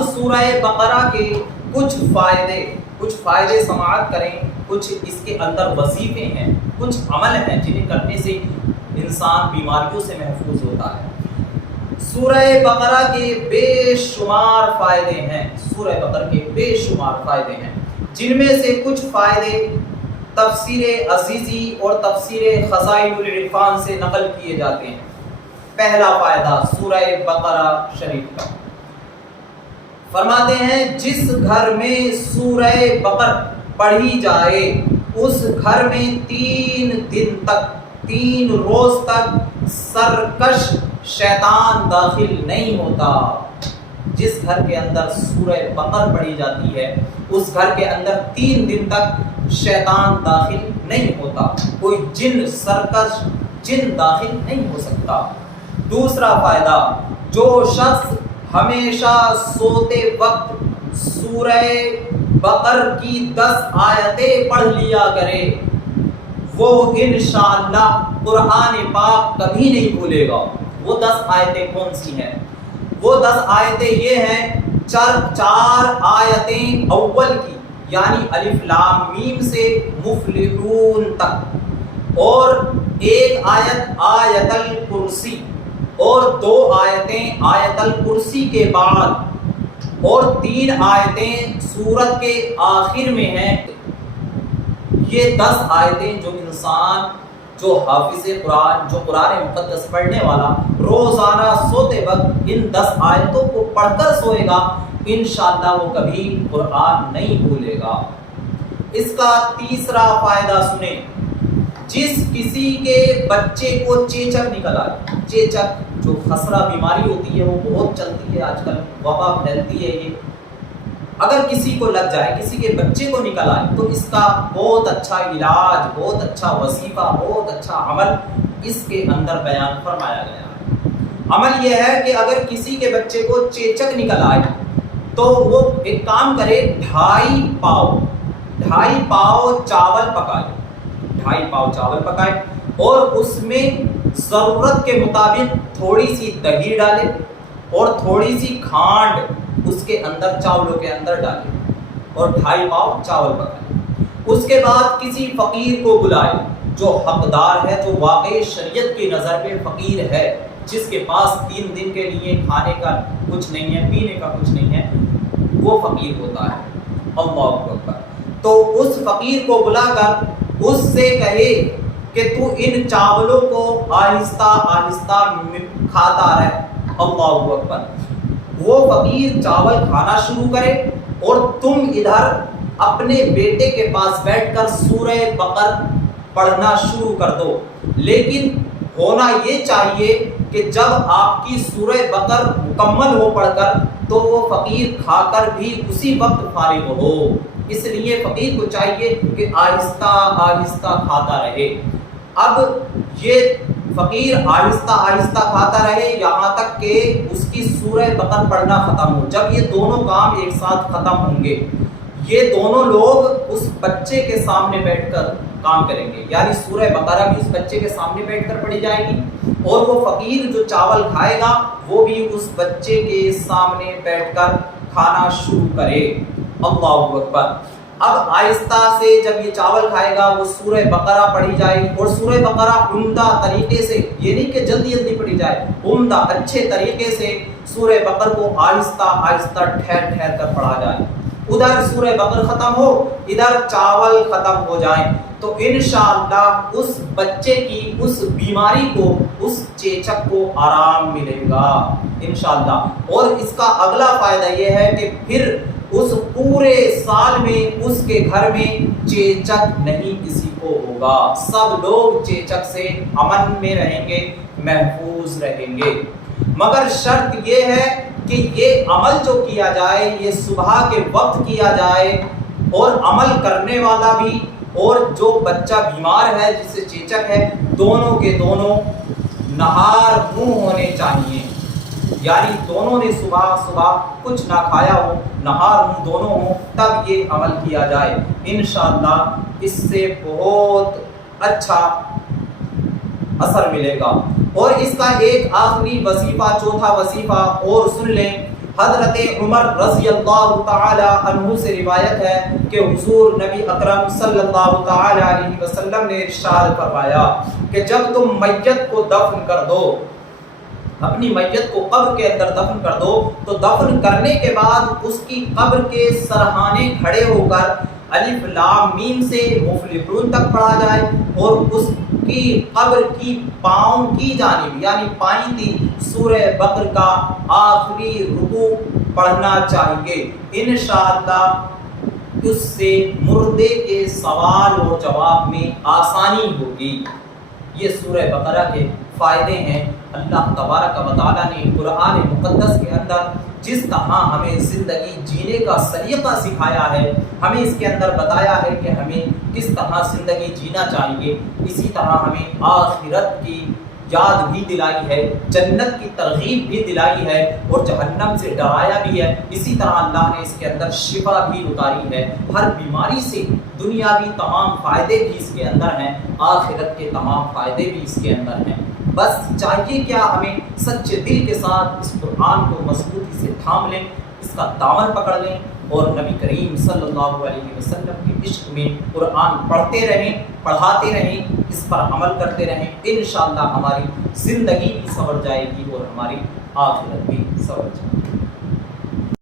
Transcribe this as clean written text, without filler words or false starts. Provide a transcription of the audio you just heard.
اب سورہ بقرہ کے کچھ فائدے سماعت کریں. کچھ اس کے اندر وظیفے ہیں، کچھ عمل ہیں جنہیں کرنے سے انسان بیماریوں سے محفوظ ہوتا ہے. سورہ بقرہ کے بے شمار فائدے ہیں، سورہ بقرہ کے بے شمار فائدے ہیں، جن میں سے کچھ فائدے تفسیر عزیزی اور تفسیر خزائن العرفان سے نقل کیے جاتے ہیں. پہلا فائدہ سورہ بقرہ شریف کا، فرماتے ہیں جس گھر میں سورہ بقرہ پڑھی جائے اس گھر میں 3 روز تک سرکش شیطان داخل نہیں ہوتا. جس گھر کے اندر سورہ بقرہ پڑھی جاتی ہے اس گھر کے اندر 3 دن تک شیطان داخل نہیں ہوتا، کوئی سرکش جن داخل نہیں ہو سکتا. دوسرا فائدہ، جو شخص ہمیشہ سوتے وقت سورہ بقرہ کی 10 آیتیں پڑھ لیا کرے وہ انشاءاللہ قرآن پاک کبھی نہیں بھولے گا. وہ 10 آیتیں کون سی ہیں؟ وہ 10 آیتیں یہ ہیں، 4 آیتیں اول کی یعنی الف لام میم سے مفلحون تک، اور 1 آیت آیت الکرسی، اور 2 آیتیں آیت الکرسی کے بعد، اور 3 آیتیں سورت کے آخر میں ہیں. یہ 10 آیتیں جو انسان، جو حافظ قرآن، جو قرآن مقدس پڑھنے والا روزانہ سوتے وقت ان 10 آیتوں کو پڑھ کر سوئے گا انشاءاللہ وہ کبھی قرآن نہیں بھولے گا. اس کا تیسرا فائدہ سنیں، جس کسی کے بچے کو چیچک نکل آئے، چیچک جو خسرہ بیماری ہوتی ہے وہ بہت چلتی ہے آج کل، وبا پھیلتی ہے، یہ اگر کسی کو لگ جائے، کسی کے بچے کو نکل آئے تو اس کا بہت اچھا علاج، بہت اچھا وظیفہ، بہت اچھا عمل اس کے اندر بیان فرمایا گیا ہے. عمل یہ ہے کہ اگر کسی کے بچے کو چیچک نکل آئے تو وہ ایک کام کرے، 2.5 پاؤ چاول پکائے اور اس میں ضرورت کے مطابق تھوڑی سی دہی ڈالے اور تھوڑی سی کھانڈ اس کے اندر، چاولوں کے اندر ڈالے اور 2.5 پاؤ چاول پکائے. اس کے بعد کسی فقیر کو بلائے جو حقدار ہے، جو واقعی شریعت کی نظر میں فقیر ہے، جس کے پاس 3 دن کے لیے کھانے کا کچھ نہیں ہے، پینے کا کچھ نہیں ہے، وہ فقیر ہوتا ہے. اللہ اکبر. تو اس فقیر کو بلا کر اس سے کہے کہ تو ان چاولوں کو آہستہ آہستہ کھاتا رہ. اللہ اکبر. وہ فقیر چاول کھانا شروع کرے اور تم ادھر اپنے بیٹے کے پاس بیٹھ کر سورہ بقرہ پڑھنا شروع کر دو. لیکن ہونا یہ چاہیے کہ جب آپ کی سورہ بقرہ مکمل ہو پڑھ کر تو وہ فقیر کھا کر بھی اسی وقت فارغ ہو. اس لیے فقیر کو چاہیے کہ آہستہ آہستہ کھاتا رہے. اب یہ فقیر آہستہ آہستہ کھاتا رہے یہاں تک کہ اس کی سورہ بقرہ پڑھنا ختم ہو. جب یہ دونوں کام ایک ساتھ ختم ہوں گے، یہ دونوں لوگ اس بچے کے سامنے بیٹھ کر کام کریں گے، یعنی سورہ بقرہ بھی اس بچے کے سامنے بیٹھ کر پڑھی جائے گی اور وہ فقیر جو چاول کھائے گا وہ بھی اس بچے کے سامنے بیٹھ کر کھانا شروع کرے. اللہ اکبر. اب آہستہ سے جب یہ چاول کھائے گا وہ سورہ بقرہ پڑھی جائے گی، اور سورہ بقرہ عمدہ طریقے سے، یہ نہیں کہ جلدی جلدی پڑھی جائے، عمدہ اچھے طریقے سے سورہ بقرہ کو آہستہ آہستہ ٹھہر ٹھہر کر پڑھا جائے. ادھر سورہ بقرہ ختم ہو، ادھر چاول ختم ہو جائیں تو انشاءاللہ اس بچے کی اس بیماری کو، اس چیچک کو آرام ملے گا انشاءاللہ. اور اس کا اگلا فائدہ یہ ہے کہ پھر اس پورے سال میں اس کے گھر میں چیچک نہیں کسی کو ہوگا، سب لوگ چیچک سے امن میں رہیں گے، محفوظ رہیں گے. مگر شرط یہ ہے کہ یہ عمل جو کیا جائے یہ صبح کے وقت کیا جائے، اور عمل کرنے والا بھی اور جو بچہ بیمار ہے جس سے چیچک ہے دونوں کے دونوں نہار منہ ہونے چاہیے، یعنی دونوں نے صبح کچھ نہ کھایا ہو، نہار منہ دونوں ہوں، تب یہ عمل کیا جائے. انشاءاللہ اس سے بہت اچھا اثر ملے گا. اور اس کا ایک آخری وظیفہ، چوتھا وظیفہ اور سن لیں حضرت عمر رضی اللہ تعالی عنہ سے روایت ہے کہ حضور نبی اکرم صلی اللہ تعالی علیہ وسلم نے ارشاد فرمایا کہ جب تم میت کو دفن کر دو، اپنی میت کو قبر کے اندر دفن کر دو، تو دفن کرنے کے بعد اس کی قبر کے سرہانے کھڑے ہو کر الف لام میم سے مفلحون تک پڑھا جائے، اور اس کی قبر کی پاؤں کی جانب یعنی پائیں تھی سورہ بقر کا آخری رکوع پڑھنا چاہیے۔ انشاءاللہ اس سے مردے کے سوال اور جواب میں آسانی ہوگی۔ یہ سورہ بقرہ کے فائدے ہیں۔ اللہ تبارک و تعالیٰ نے قرآن مقدس کے اندر جس طرح ہمیں زندگی جینے کا سلیقہ سکھایا ہے، ہمیں اس کے اندر بتایا ہے کہ ہمیں کس طرح زندگی جینا چاہیے، اسی طرح ہمیں آخرت کی یاد بھی دلائی ہے، جنت کی ترغیب بھی دلائی ہے، اور جہنم سے ڈرایا بھی ہے۔ اسی طرح اللہ نے اس کے اندر شفا بھی اتاری ہے، ہر بیماری سے دنیاوی تمام فائدے بھی اس کے اندر ہیں، آخرت کے تمام فائدے بھی اس کے اندر ہیں۔ بس چاہیے کیا، ہمیں سچے دل کے ساتھ اس قرآن کو مضبوطی سے تھام لیں، اس کا دامن پکڑ لیں، اور نبی کریم صلی اللہ علیہ وسلم کے عشق میں قرآن پڑھتے رہیں، پڑھاتے رہیں، اس پر عمل کرتے رہیں۔ انشاءاللہ ہماری زندگی بھی سنور جائے گی اور ہماری آخرت بھی سنور جائے گی۔